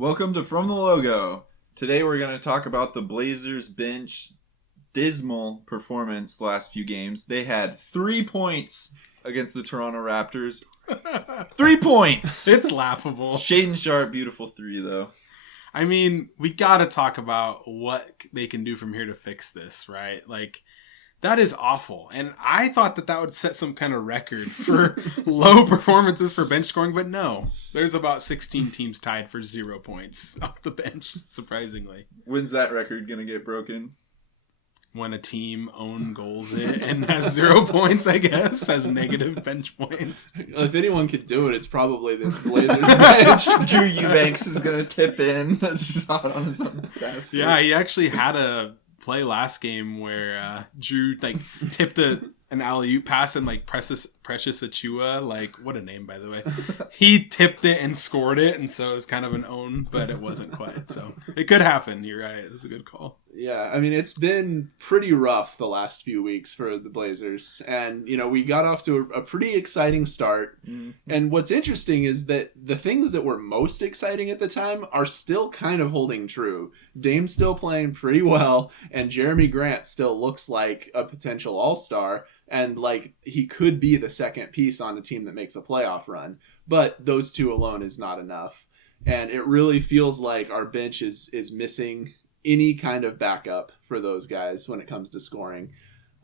Welcome to From the Logo. Today we're going to talk about the Blazers bench dismal performance the last few games. They had 3 points against the Toronto Raptors. 3 points! It's laughable. Shaedon Sharpe, beautiful 3 though. I mean, we gotta talk about what they can do from here to fix this, right? Like, that is awful. And I thought that would set some kind of record for low performances for bench scoring, but no. There's about 16 teams tied for 0 points off the bench, surprisingly. When's that record going to get broken? When a team own goals it and has 0 points, I guess, has negative bench points. If anyone could do it, it's probably this Blazers bench. Drew Eubanks is going to tip in. That's not on his own basket. Yeah, he actually had a play last game where Drew tipped an alley-oop pass and Precious Achiuwa, what a name by the way, he tipped it and scored it, and so it was kind of an own, but it wasn't quite. So it could happen. You're right. That's a good call. Yeah, I mean, it's been pretty rough the last few weeks for the Blazers. And, we got off to a pretty exciting start. Mm-hmm. And what's interesting is that the things that were most exciting at the time are still kind of holding true. Dame's still playing pretty well, and Jeremy Grant still looks like a potential all-star. And, he could be the second piece on a team that makes a playoff run. But those two alone is not enough. And it really feels like our bench is missing any kind of backup for those guys when it comes to scoring.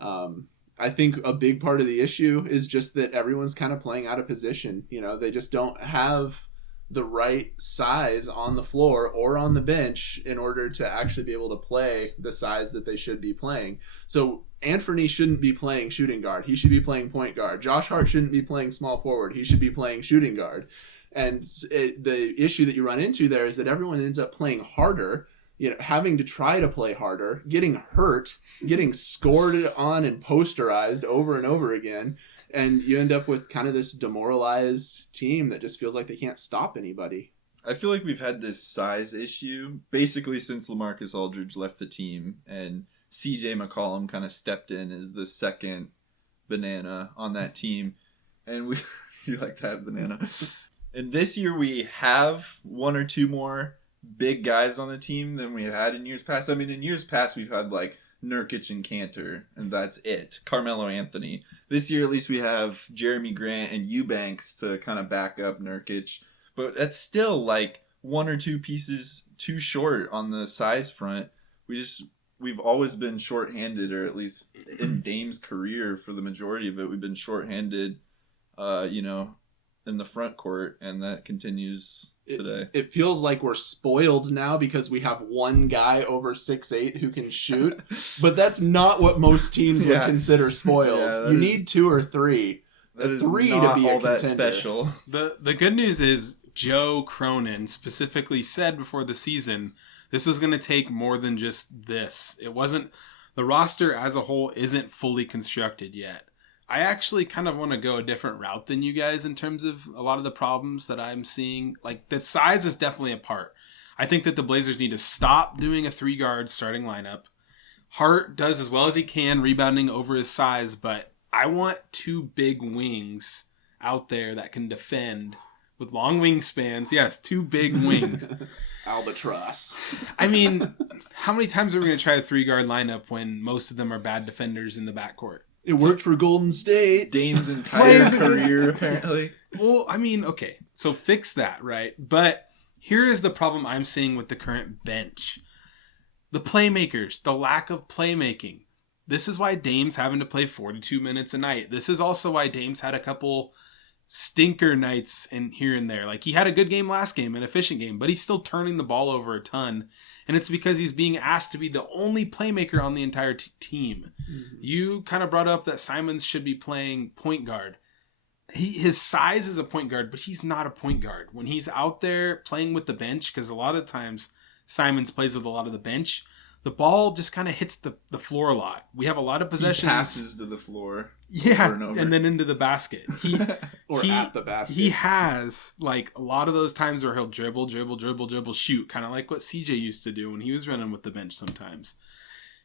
I think a big part of the issue is just that everyone's kind of playing out of position. They just don't have the right size on the floor or on the bench in order to actually be able to play the size that they should be playing. So Anthony shouldn't be playing shooting guard. He should be playing point guard. Josh Hart shouldn't be playing small forward. He should be playing shooting guard. And the issue that you run into there is that everyone ends up playing harder, having to try to play harder, getting hurt, getting scored on and posterized over and over again. And you end up with kind of this demoralized team that just feels like they can't stop anybody. I feel like we've had this size issue basically since LaMarcus Aldridge left the team, and CJ McCollum kind of stepped in as the second banana on that team. And we, you like that banana? And this year we have 1 or 2 more big guys on the team than we had in years past. I mean, in years past, we've had Nurkic and Cantor, and that's it. Carmelo Anthony. This year, at least, we have Jeremy Grant and Eubanks to kind of back up Nurkic. But that's still 1 or 2 pieces too short on the size front. We've always been shorthanded, or at least in Dame's career, for the majority of it, we've been shorthanded, in the front court, and that continues today. It feels like we're spoiled now because we have one guy over 6'8" who can shoot, but that's not what most teams would consider spoiled. Yeah, you need 2 or 3. That is 3 not to be all that special. The good news is Joe Cronin specifically said before the season this was going to take more than just this. It wasn't, the roster as a whole isn't fully constructed yet. I actually kind of want to go a different route than you guys in terms of a lot of the problems that I'm seeing. That size is definitely a part. I think that the Blazers need to stop doing a 3-guard starting lineup. Hart does as well as he can, rebounding over his size, but I want 2 big wings out there that can defend with long wingspans. Yes, 2 big wings. Albatross. I mean, how many times are we going to try a 3-guard lineup when most of them are bad defenders in the backcourt? It worked for Golden State. Dame's entire career, apparently. Well, I mean, okay. So fix that, right? But here is the problem I'm seeing with the current bench. The playmakers, the lack of playmaking. This is why Dame's having to play 42 minutes a night. This is also why Dame's had a couple stinker nights in here and there. He had a good game last game, an efficient game, but he's still turning the ball over a ton. And it's because he's being asked to be the only playmaker on the entire team. Mm-hmm. You kind of brought up that Simons should be playing point guard. His size is a point guard, but he's not a point guard. When he's out there playing with the bench, because a lot of times Simons plays with a lot of the bench, the ball just kind of hits the floor a lot. We have a lot of possessions. He passes to the floor. Yeah, over and over. And then into the basket. At the basket. He has a lot of those times where he'll dribble, shoot, kind of like what CJ used to do when he was running with the bench sometimes.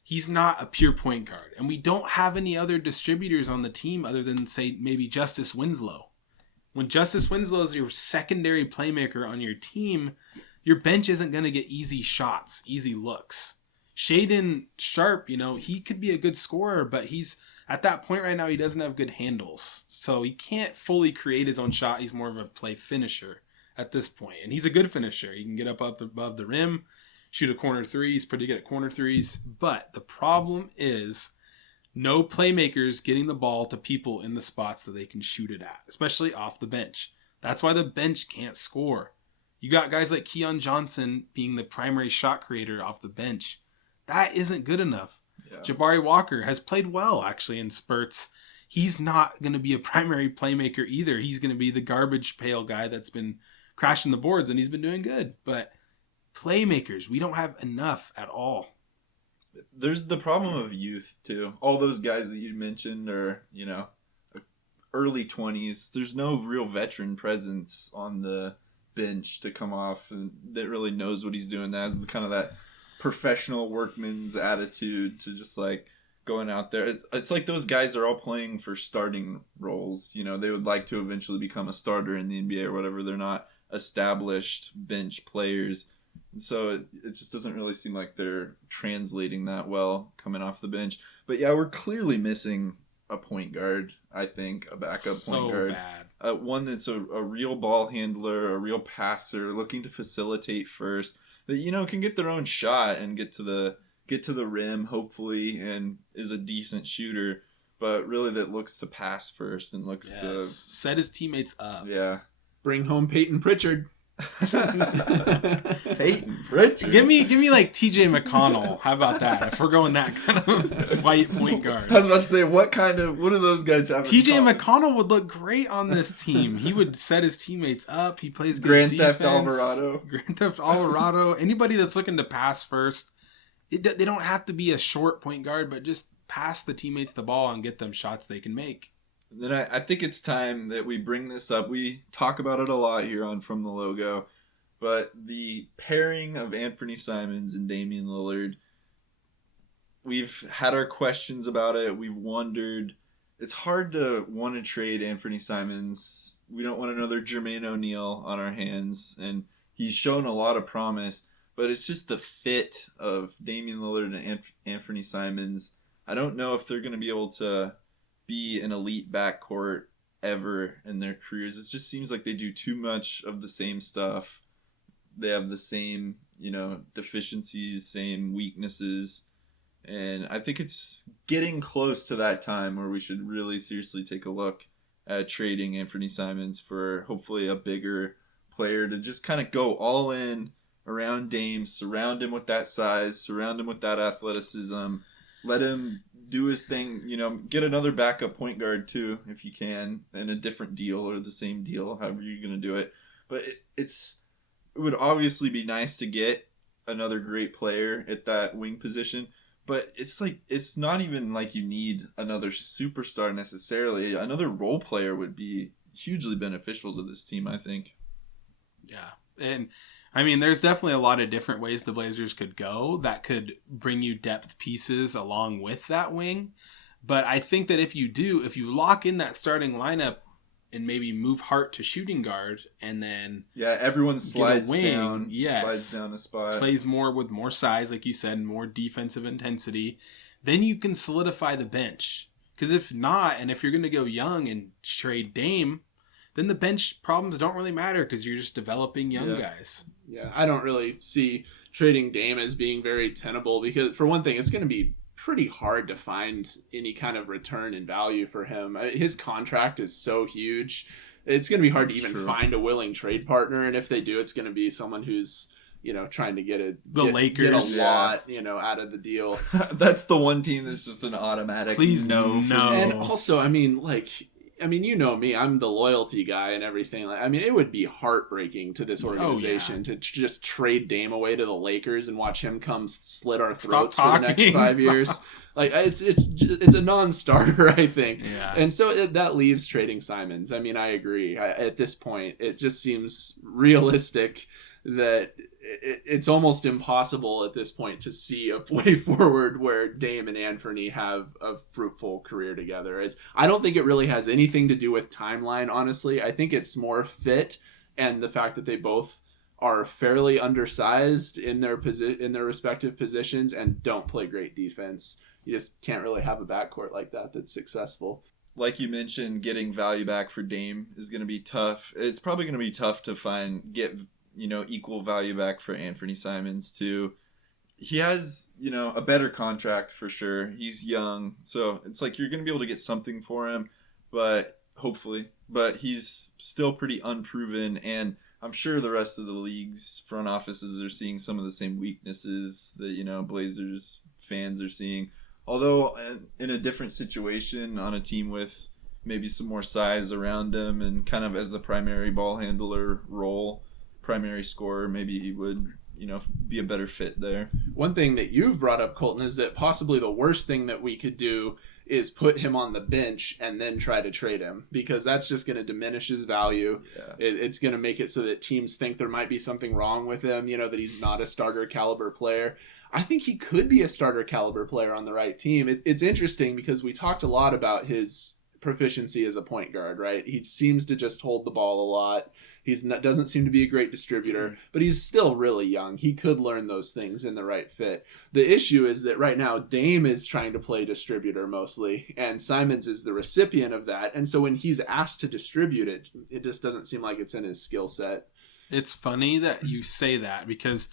He's not a pure point guard. And we don't have any other distributors on the team other than, say, maybe Justice Winslow. When Justice Winslow is your secondary playmaker on your team, your bench isn't going to get easy shots, easy looks. Shaden Sharp, he could be a good scorer, but he's at that point right now, he doesn't have good handles. So he can't fully create his own shot. He's more of a play finisher at this point. And he's a good finisher. He can get up above the rim, shoot a corner three. He's pretty good at corner threes. But the problem is no playmakers getting the ball to people in the spots that they can shoot it at, especially off the bench. That's why the bench can't score. You got guys like Keon Johnson being the primary shot creator off the bench. That isn't good enough. Yeah. Jabari Walker has played well, actually, in spurts. He's not going to be a primary playmaker either. He's going to be the garbage pail guy that's been crashing the boards, and he's been doing good. But playmakers, we don't have enough at all. There's the problem of youth, too. All those guys that you mentioned are, early 20s. There's no real veteran presence on the bench to come off and that really knows what he's doing. That has kind of that professional workman's attitude to just like going out there. It's like those guys are all playing for starting roles. They would like to eventually become a starter in the NBA or whatever. They're not established bench players. And so it just doesn't really seem like they're translating that well coming off the bench. But yeah, we're clearly missing a point guard, I think, a backup point guard. Bad. One that's a real ball handler, a real passer, looking to facilitate first, that, can get their own shot and get to the rim, hopefully, and is a decent shooter, but really that looks to pass first and looks to set his teammates up. Yeah. Bring home Peyton Pritchard. Peyton Pritchard. Give me like TJ McConnell. How about that? If we're going that kind of white point guard. I was about to say, what do those guys have? TJ McConnell would look great on this team. He would set his teammates up. He plays good Grand defense. Theft Alvarado. Grand Theft Alvarado. Anybody that's looking to pass first, they don't have to be a short point guard, but just pass the teammates the ball and get them shots they can make. Then I think it's time that we bring this up. We talk about it a lot here on From the Logo, but the pairing of Anthony Simons and Damian Lillard, we've had our questions about it. We've wondered. It's hard to want to trade Anthony Simons. We don't want another Jermaine O'Neal on our hands, and he's shown a lot of promise, but it's just the fit of Damian Lillard and Anthony Simons. I don't know if they're going to be able to be an elite backcourt ever in their careers. It just seems like they do too much of the same stuff. They have the same, deficiencies, same weaknesses. And I think it's getting close to that time where we should really seriously take a look at trading Anthony Simons for hopefully a bigger player to just kind of go all in around Dame, surround him with that size, surround him with that athleticism, let him do his thing, get another backup point guard too, if you can, in a different deal or the same deal, however you're going to do it. But it would obviously be nice to get another great player at that wing position, but it's not even like you need another superstar necessarily. Another role player would be hugely beneficial to this team, I think. Yeah. And I mean, there's definitely a lot of different ways the Blazers could go that could bring you depth pieces along with that wing. But I think that if you lock in that starting lineup and maybe move Hart to shooting guard and then everyone slides down a spot, plays more with more size, like you said, more defensive intensity, then you can solidify the bench. Because if not, and if you're going to go young and trade Dame, then the bench problems don't really matter because you're just developing young guys. Yeah, I don't really see trading Dame as being very tenable because, for one thing, it's going to be pretty hard to find any kind of return in value for him. His contract is so huge. It's going to be hard to even find a willing trade partner, and if they do, it's going to be someone who's trying to get Lakers, a lot, out of the deal. That's the one team that's just an automatic no. And also, I mean, you know me, I'm the loyalty guy and everything. It would be heartbreaking to this organization to just trade Dame away to the Lakers and watch him come slit our throats for the next 5 years. It's a non-starter, I think. Yeah. And so that leaves trading Simons. I agree. At this point, it just seems realistic that it's almost impossible at this point to see a way forward where Dame and Anthony have a fruitful career together. I don't think it really has anything to do with timeline, honestly. I think it's more fit and the fact that they both are fairly undersized in their respective positions and don't play great defense. You just can't really have a backcourt like that that's successful. Like you mentioned, getting value back for Dame is going to be tough. It's probably going to be tough to get equal value back for Anthony Simons too. He has, a better contract for sure. He's young, so it's like you're going to be able to get something for him, but hopefully. But he's still pretty unproven, and I'm sure the rest of the league's front offices are seeing some of the same weaknesses that, Blazers fans are seeing. Although in a different situation on a team with maybe some more size around him and kind of as the primary ball handler role, primary scorer, maybe he would, be a better fit there. One thing that you've brought up, Colton, is that possibly the worst thing that we could do is put him on the bench and then try to trade him, because that's just going to diminish his value. Yeah. It's going to make it so that teams think there might be something wrong with him, that he's not a starter caliber player. I think he could be a starter caliber player on the right team. It's interesting because we talked a lot about his proficiency as a point guard, right? He seems to just hold the ball a lot. Doesn't seem to be a great distributor, but he's still really young. He could learn those things in the right fit. The issue is that right now Dame is trying to play distributor mostly, and Simons is the recipient of that. And so when he's asked to distribute it, it just doesn't seem like it's in his skill set. It's funny that you say that, because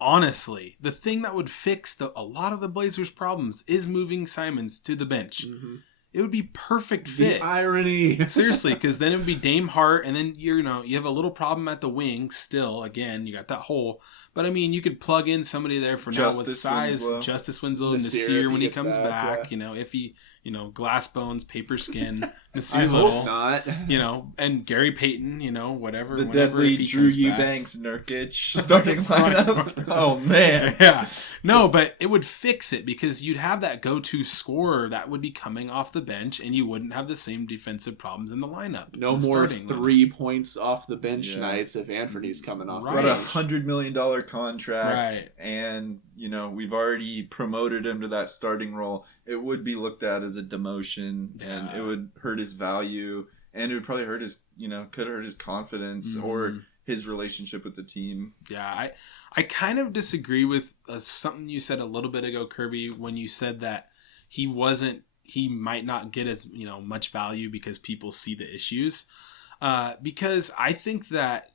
honestly, the thing that would fix a lot of the Blazers' problems is moving Simons to the bench. Mm-hmm. It would be perfect fit. The irony. Seriously, because then it would be Dame Hart, and then you have a little problem at the wing still. Again, you got that hole. But I mean, you could plug in somebody there for now with size. Justice Winslow, Nasir when he comes back. Yeah. If he, glass bones, paper skin, Nasir I Little. hope not. And Gary Payton, whatever. The whenever, deadly if he Drew comes back. Eubanks Nurkic starting lineup. Oh man. Yeah. No, but it would fix it, because you'd have that go-to scorer that would be coming off the bench, and you wouldn't have the same defensive problems in the lineup. No more 3 points off the bench nights if Anthony's coming off. Right. Got $100 million contract, right. And we've already promoted him to that starting role. It would be looked at as a demotion, and it would hurt his value, and it would probably hurt his, could hurt his confidence or his relationship with the team. Yeah, I kind of disagree with something you said a little bit ago, Kirby, when you said that he might not get as much value because people see the issues. Because I think that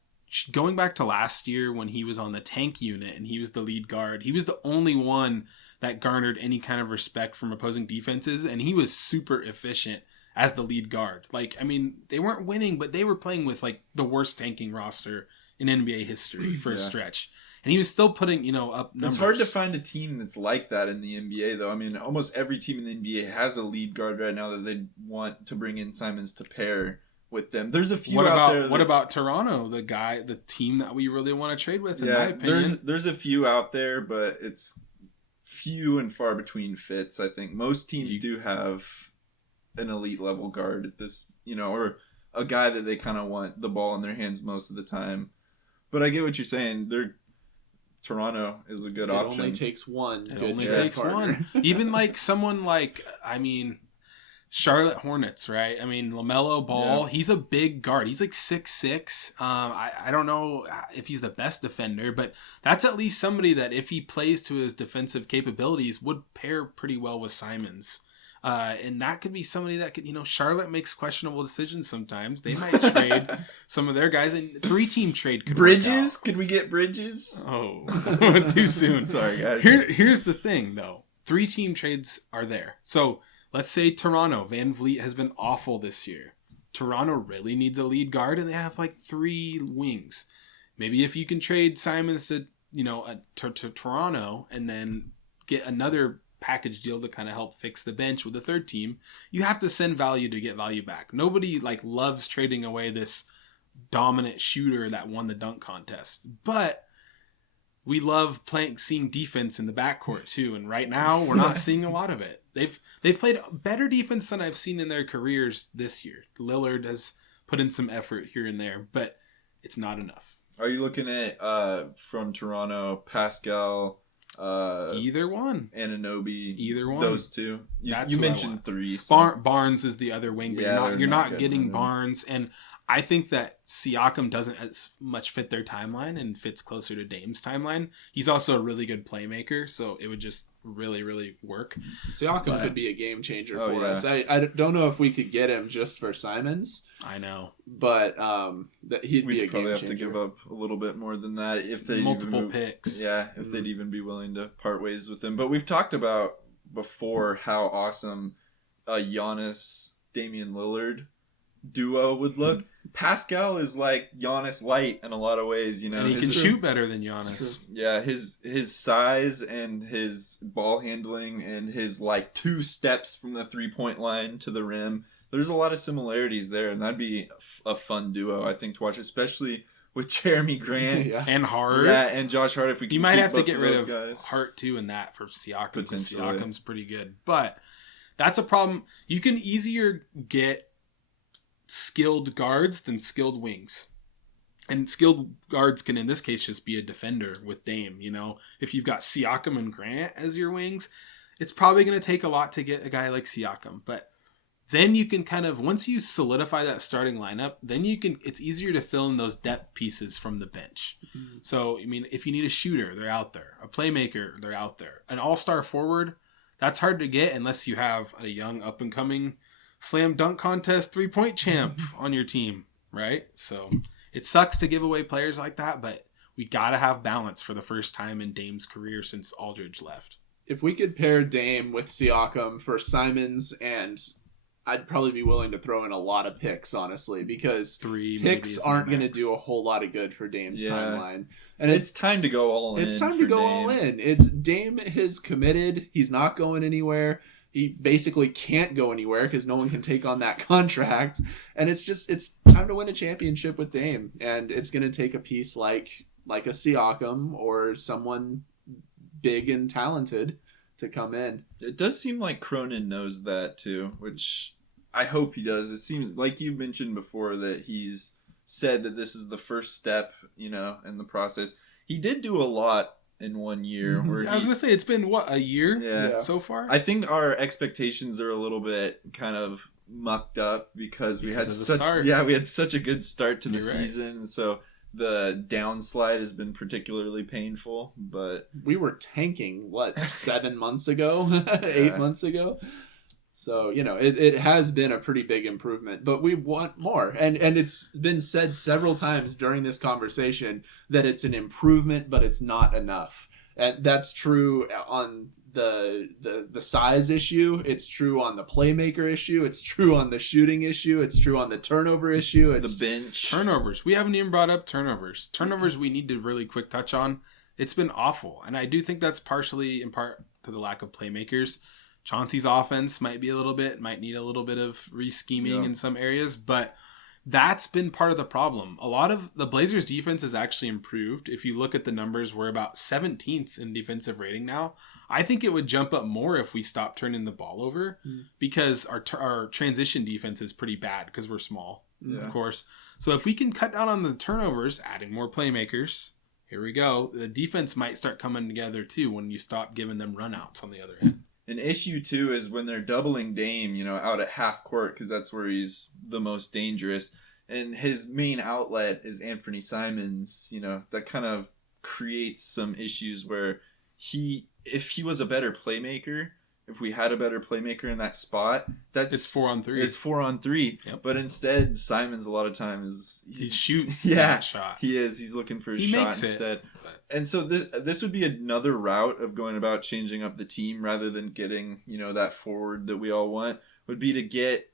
going back to last year when he was on the tank unit and he was the lead guard, he was the only one that garnered any kind of respect from opposing defenses, and he was super efficient as the lead guard. They weren't winning, but they were playing with the worst tanking roster in NBA history for a stretch. And he was still putting, up numbers. It's hard to find a team that's like that in the NBA, though. I mean, almost every team in the NBA has a lead guard right now that they want to bring in Simons to pair with them. There's a few out there. What about Toronto, the team that we really want to trade with, in my opinion? There's a few out there, but it's few and far between fits, I think. Most teams do have an elite level guard at this, or a guy that they kind of want the ball in their hands most of the time. But I get what you're saying. Toronto is a good option. It only takes one. It only takes one. Even someone Charlotte Hornets, right? LaMelo Ball, he's a big guard. He's 6'6". I don't know if he's the best defender, but that's at least somebody that if he plays to his defensive capabilities would pair pretty well with Simons. And that could be somebody that could, Charlotte makes questionable decisions sometimes. They might trade some of their guys, and 3-team trade could Bridges? work out. Could we get Bridges? Oh, too soon. Sorry, guys. Here's the thing, though. 3-team trades are there. So let's say Toronto. Van Vliet has been awful this year. Toronto really needs a lead guard, and they have 3 wings. Maybe if you can trade Simons to Toronto and then get another package deal to kind of help fix the bench with the 3rd team, you have to send value to get value back. Nobody loves trading away this dominant shooter that won the dunk contest, but we love seeing defense in the backcourt too, and right now we're not seeing a lot of it. They've played better defense than I've seen in their careers this year. Lillard has put in some effort here and there, but it's not enough. Are you looking at from Toronto, Pascal? Either one. Anunoby. Either one. Those two. You mentioned 3. So. Barnes is the other wing, but you're not getting Barnes. And I think that Siakam doesn't as much fit their timeline and fits closer to Dame's timeline. He's also a really good playmaker, so it would just really, really work. Siakam could be a game changer Oh, for yeah. us. I don't know if we could get him just for Simons, I know. but that he'd be a We'd game probably have changer. to give up a little bit more than that if they Multiple picks. Yeah, if they'd even be willing to part ways with him. But we've talked about before how awesome a Giannis Damian Lillard duo would look. Pascal is like Giannis light in a lot of ways, you know. And he can His- shoot better than Giannis. Yeah, his size and his ball handling and his like 2 steps from the 3-point line to the rim. There's a lot of similarities there, and that'd be a fun duo, I think, to watch, especially with Jeremy Grant. Yeah. And Hart. Yeah, and Josh Hart. If we can You might keep have to both get rid those of guys. Hart too in that for Siakam, because Potentially. Siakam's pretty good. But that's a problem. You can easier get skilled guards than skilled wings. And skilled guards can, in this case, just be a defender with Dame. You know, if you've got Siakam and Grant as your wings, it's probably going to take a lot to get a guy like Siakam. But then you can kind of, once you solidify that starting lineup, then you can, it's easier to fill in those depth pieces from the bench. Mm-hmm. So, I mean, if you need a shooter, they're out there. A playmaker, they're out there. An all-star forward, that's hard to get unless you have a young up-and-coming slam dunk contest 3-point champ on your team, right? So it sucks to give away players like that, but we got to have balance for the first time in Dame's career since Aldridge left. If we could pair Dame with Siakam for Simons, and I'd probably be willing to throw in a lot of picks, honestly, because 3 maybe picks is my aren't going to max. do a whole lot of good for Dame's Yeah. timeline. And it's time to go all in. It's time to for go Dame. all in. It's Dame has committed. He's not going anywhere. He basically can't go anywhere because no one can take on that contract. And it's time to win a championship with Dame. And it's going to take a piece like a Siakam or someone big and talented to come in. It does seem like Cronin knows that too, which I hope he does. It seems like you mentioned before that he's said that this is the first step, you know, in the process. He did do a lot in 1 year. Mhm. Where I was going to say, it's been, what, a year yeah. so far? I think our expectations are a little bit kind of mucked up because we had Because of the such start. we had such a good start to the You're right. season, and so the downslide has been particularly painful. But We were tanking, 7 months ago? 8 months ago? So, you know, it has been a pretty big improvement, but we want more. And it's been said several times during this conversation that it's an improvement, but it's not enough. And that's true on the size issue. It's true on the playmaker issue. It's true on the shooting issue. It's true on the turnover issue. It's the bench, Turnovers. We haven't even brought up turnovers. Turnovers we need to really quick touch on. It's been awful. And I do think that's partially in part to the lack of playmakers. Chauncey's offense might need a little bit of re-scheming Yeah. in some areas, but that's been part of the problem. A lot of the Blazers defense has actually improved. If you look at the numbers, we're about 17th in defensive rating now. I think it would jump up more if we stop turning the ball over because our transition defense is pretty bad because we're small, Yeah. of course. So if we can cut down on the turnovers, adding more playmakers, here we go. The defense might start coming together too when you stop giving them runouts on the other end. An issue too is when they're doubling Dame, you know, out at half court because that's where he's the most dangerous, and his main outlet is Anthony Simons. You know, that kind of creates some issues where if he was a better playmaker, if we had a better playmaker in that spot, It's 4-on-3. It's 4-on-3. Yep. But instead, Simons a lot of times He shoots Yeah. that shot. He's looking for a He shot makes it, instead. but- And so this would be another route of going about changing up the team rather than getting, you know, that forward that we all want, would be to get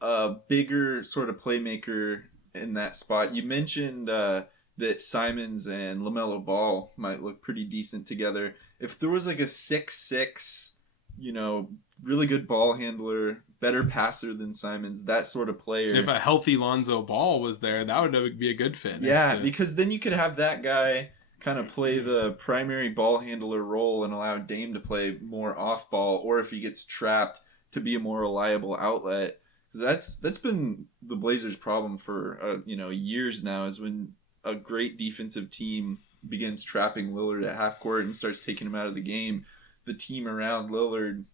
a bigger sort of playmaker in that spot. You mentioned that Simons and LaMelo Ball might look pretty decent together. If there was like a 6'6", you know, really good ball handler, better passer than Simons, that sort of player. If a healthy Lonzo Ball was there, that would be a good fit. Yeah, next to- because then you could have that guy kind of play the primary ball handler role and allow Dame to play more off ball, or if he gets trapped, to be a more reliable outlet. Because that's been the Blazers' problem for years now, is when a great defensive team begins trapping Lillard at half court and starts taking him out of the game, the team around Lillard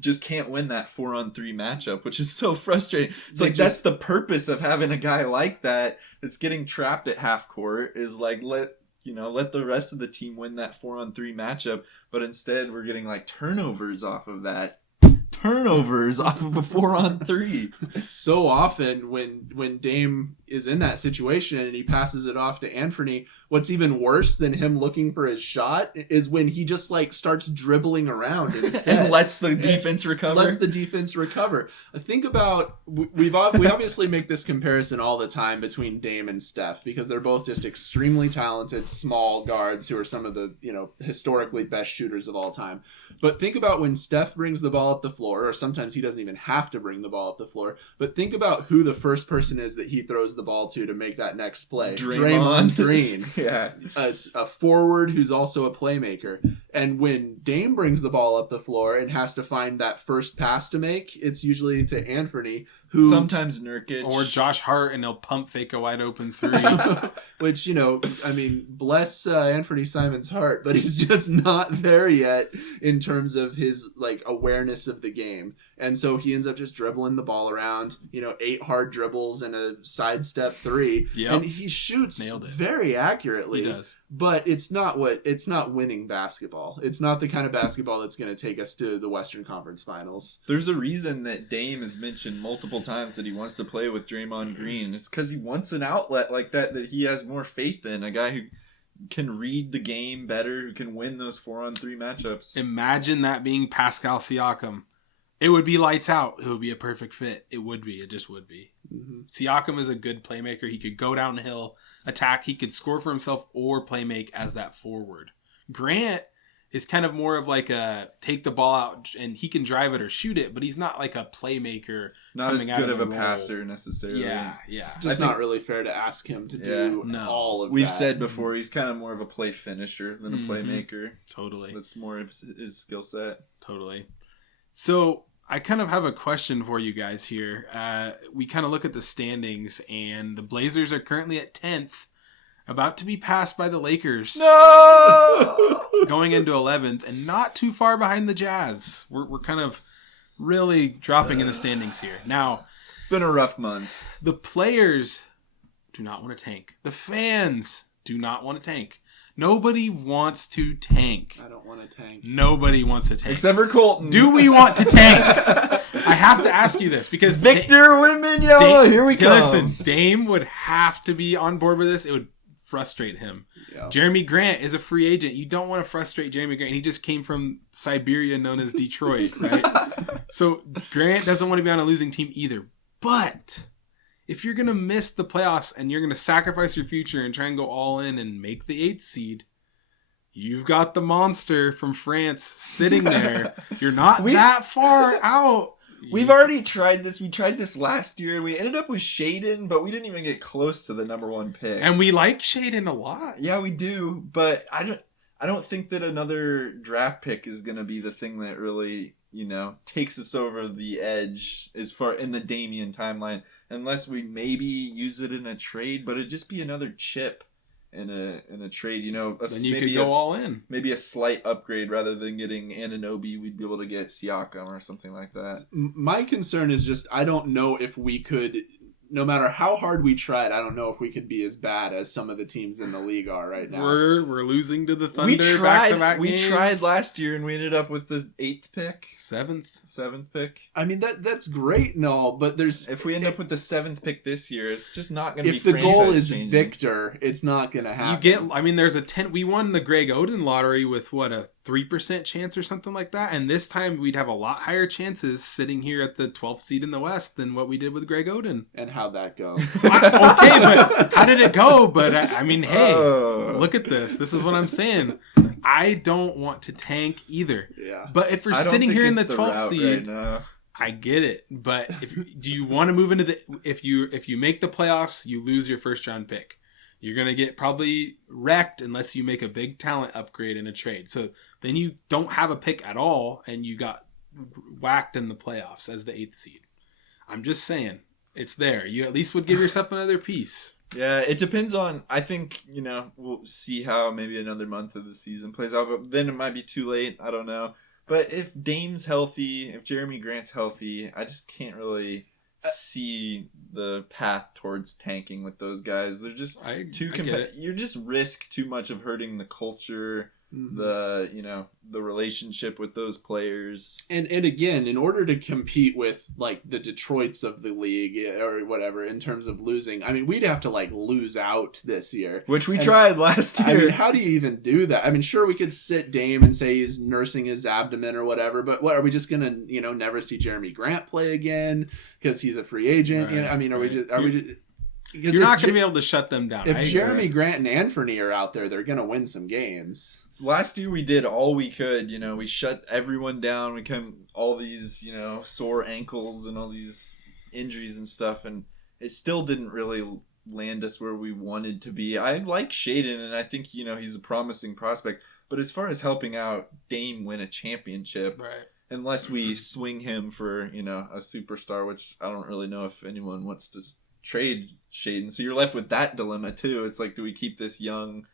just can't win that 4-on-3 matchup, which is so frustrating. It's They like that's the purpose of having a guy like that that's getting trapped at half court, is like let the rest of the team win that 4-on-3 matchup, but instead we're getting like turnovers off of that. Turnovers off of a 4-on-3. So often when Dame is in that situation and he passes it off to Anthony, what's even worse than him looking for his shot is when he just like starts dribbling around instead. And lets the defense recover. Think about, we obviously make this comparison all the time between Dame and Steph because they're both just extremely talented small guards who are some of the historically best shooters of all time. But think about when Steph brings the ball up the floor, or sometimes he doesn't even have to bring the ball up the floor, but think about who the first person is that he throws the ball to make that next play. Draymond Green. Yeah. A forward who's also a playmaker. And when Dame brings the ball up the floor and has to find that first pass to make, it's usually to Anthony, who sometimes Nurkic or Josh Hart, and he'll pump fake a wide open 3. Which, bless Anthony Simon's heart, but he's just not there yet in terms of his like awareness of the game. And so he ends up just dribbling the ball around, 8 hard dribbles and a sidestep 3. Yep. And he shoots very accurately. He does. But it's not winning basketball. It's not the kind of basketball that's going to take us to the Western Conference Finals. There's a reason that Dame has mentioned multiple times that he wants to play with Draymond Green. It's because he wants an outlet like that he has more faith in. A guy who can read the game better, who can win those 4-on-3 matchups. Imagine that being Pascal Siakam. It would be lights out. It would be a perfect fit. It would be. It just would be. Mm-hmm. Siakam is a good playmaker. He could go downhill, attack. He could score for himself or play make as that forward. Grant is kind of more of like a take the ball out and he can drive it or shoot it, but he's not like a playmaker. Not as good of a passer necessarily. Yeah. It's just not really fair to ask him to do all of that. We've said before, he's kind of more of a play finisher than a playmaker. Totally. That's more of his skill set. Totally. So I kind of have a question for you guys here. We kind of look at the standings, and the Blazers are currently at 10th, about to be passed by the Lakers. No! Going into 11th, and not too far behind the Jazz. We're kind of really dropping in the standings here. Now, it's been a rough month. The players do not want to tank. The fans do not want to tank. Nobody wants to tank. I don't want to tank. Nobody wants to tank. Except for Colton. Do we want to tank? I have to ask you this because Victor Wembanyama, here we come. Listen, Dame would have to be on board with this. It would frustrate him. Yeah. Jeremy Grant is a free agent. You don't want to frustrate Jeremy Grant. He just came from Siberia, known as Detroit, right? So Grant doesn't want to be on a losing team either. But if you're going to miss the playoffs and you're going to sacrifice your future and try and go all in and make the 8th seed, you've got the monster from France sitting there. You're not that far out. We've already tried this. We tried this last year. We ended up with Shaden, but we didn't even get close to the number 1 pick. And we like Shaden a lot. Yeah, we do. But I don't think that another draft pick is going to be the thing that really, takes us over the edge as far in the Damian timeline. Unless we maybe use it in a trade, but it'd just be another chip in a trade. Then you could go all in. Maybe a slight upgrade rather than getting Anunoby. We'd be able to get Siakam or something like that. My concern is just I don't know if we could. No matter how hard we tried, I don't know if we could be as bad as some of the teams in the league are right now. We're losing to the Thunder back-to-back games. We tried last year, and we ended up with the 8th pick. 7th pick. I mean, that's great and all, but if we end up with the 7th pick this year, it's just not going to be if the goal is changing. Victor, it's not going to happen. There's a 10. We won the Greg Oden lottery with a 3% chance or something like that, and this time we'd have a lot higher chances sitting here at the 12th seed in the West than what we did with Greg Oden. And how'd that go? Okay, but how did it go? But hey, look at this. This is what I'm saying. I don't want to tank either. Yeah. But if we're sitting here in the 12th seed, right, I get it. But do you want to move into if you make the playoffs, you lose your first round pick. You're going to get probably wrecked unless you make a big talent upgrade in a trade. So then you don't have a pick at all, and you got whacked in the playoffs as the 8th seed. I'm just saying, it's there. You at least would give yourself another piece. Yeah, it depends on, I think, we'll see how maybe another month of the season plays out, but then it might be too late. I don't know. But if Dame's healthy, if Jeremy Grant's healthy, I just can't really see the path towards tanking with those guys. They're just too competitive. You just risk too much of hurting the culture, the relationship with those players. And again, in order to compete with like the Detroits of the league or whatever in terms of losing, I mean, we'd have to like lose out this year, which we tried last year. I mean, how do you even do that? I mean, sure, we could sit Dame and say he's nursing his abdomen or whatever, but what are we just gonna never see Jeremy Grant play again because he's a free agent? Right, I mean, you're not going to be able to shut them down. If Jeremy Grant and Anthony are out there, they're going to win some games. Last year we did all we could. We shut everyone down. We came all these, sore ankles and all these injuries and stuff, and it still didn't really land us where we wanted to be. I like Shaedon, and I think he's a promising prospect. But as far as helping out Dame win a championship, right? Unless we swing him for a superstar, which I don't really know if anyone wants to trade Shaedon. So you're left with that dilemma too. It's like, do we keep this young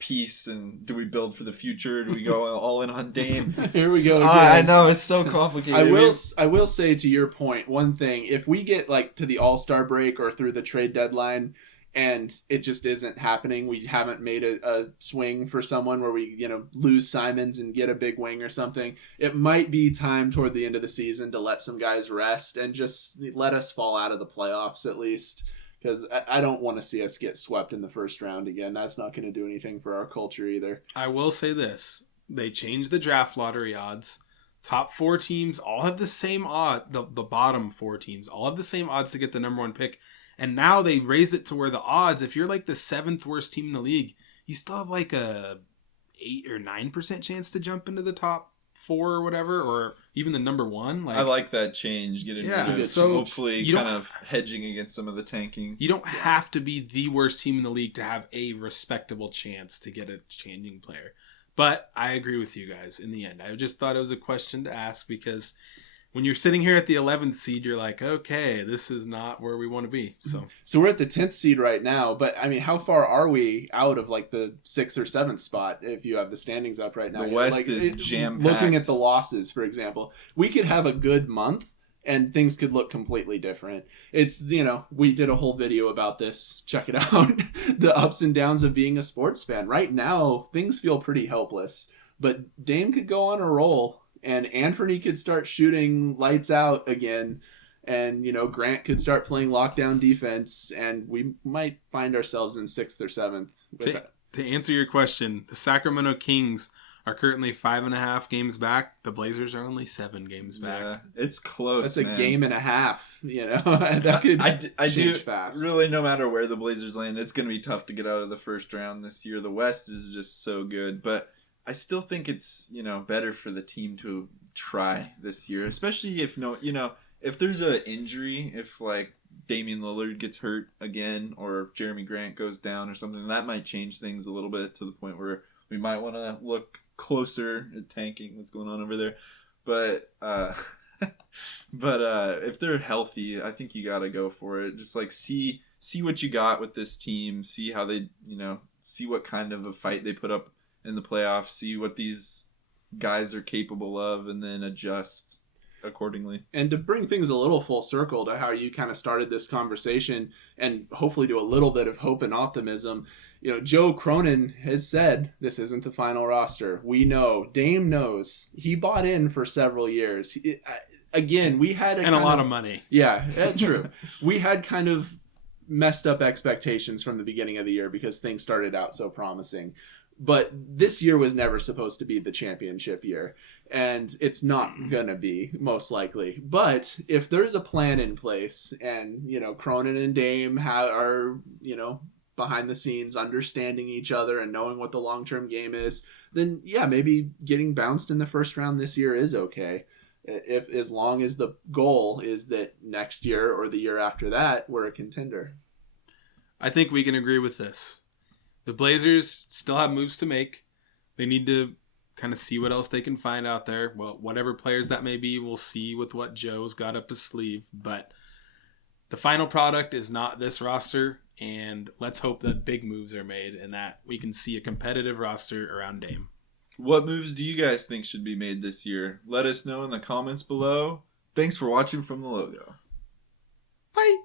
piece and do we build for the future? Do we go all in on Dame? Here we go again. I know, it's so complicated. I will say, to your point, one thing: if we get like to the All-Star break or through the trade deadline and it just isn't happening, we haven't made a swing for someone where we lose Simons and get a big wing or something, it might be time toward the end of the season to let some guys rest and just let us fall out of the playoffs at least. Because I don't want to see us get swept in the first round again. That's not going to do anything for our culture either. I will say this. They changed the draft lottery odds. Top 4 teams all have the same odd. The bottom 4 teams all have the same odds to get the number 1 pick. And now they raised it to where the odds, if you're like the 7th worst team in the league, you still have like a 8 or 9% chance to jump into the top 4 or whatever, or even the number 1. I like that change. So hopefully kind of hedging against some of the tanking. You don't have to be the worst team in the league to have a respectable chance to get a changing player. But I agree with you guys in the end. I just thought it was a question to ask because when you're sitting here at the 11th seed, you're like, okay, this is not where we want to be. So we're at the 10th seed right now, but I mean, how far are we out of like the 6th or 7th spot if you have the standings up right now? The West is jam-packed. Looking at the losses, for example, we could have a good month and things could look completely different. It's, we did a whole video about this. Check it out. The ups and downs of being a sports fan. Right now, things feel pretty helpless, but Dame could go on a roll. And Anthony could start shooting lights out again. And, Grant could start playing lockdown defense. And we might find ourselves in 6th or 7th. To answer your question, the Sacramento Kings are currently 5.5 games back. The Blazers are only 7 games back. Yeah, it's close. That's a game and a half. That could change fast. Really, no matter where the Blazers land, it's going to be tough to get out of the first round this year. The West is just so good. But I still think it's, better for the team to try this year, especially if if there's an injury, if like Damian Lillard gets hurt again or if Jeremy Grant goes down or something, that might change things a little bit to the point where we might want to look closer at tanking what's going on over there. But if they're healthy, I think you got to go for it. Just like see what you got with this team, see how they, see what kind of a fight they put up in the playoffs, see what these guys are capable of, and then adjust accordingly. And to bring things a little full circle to how you kind of started this conversation and hopefully to a little bit of hope and optimism, Joe Cronin has said this isn't the final roster. We know. Dame knows. He bought in for several years. Again, we had a lot of money. Yeah, true. We had kind of messed up expectations from the beginning of the year because things started out so promising. But this year was never supposed to be the championship year, and it's not gonna be, most likely. But if there's a plan in place, and Cronin and Dame are behind the scenes understanding each other and knowing what the long-term game is, then yeah, maybe getting bounced in the first round this year is okay. If as long as the goal is that next year or the year after that we're a contender. I think we can agree with this. The Blazers still have moves to make. They need to kind of see what else they can find out there. Well, whatever players that may be, we'll see with what Joe's got up his sleeve. But the final product is not this roster, and let's hope that big moves are made and that we can see a competitive roster around Dame. What moves do you guys think should be made this year? Let us know in the comments below. Thanks for watching from the logo. Bye.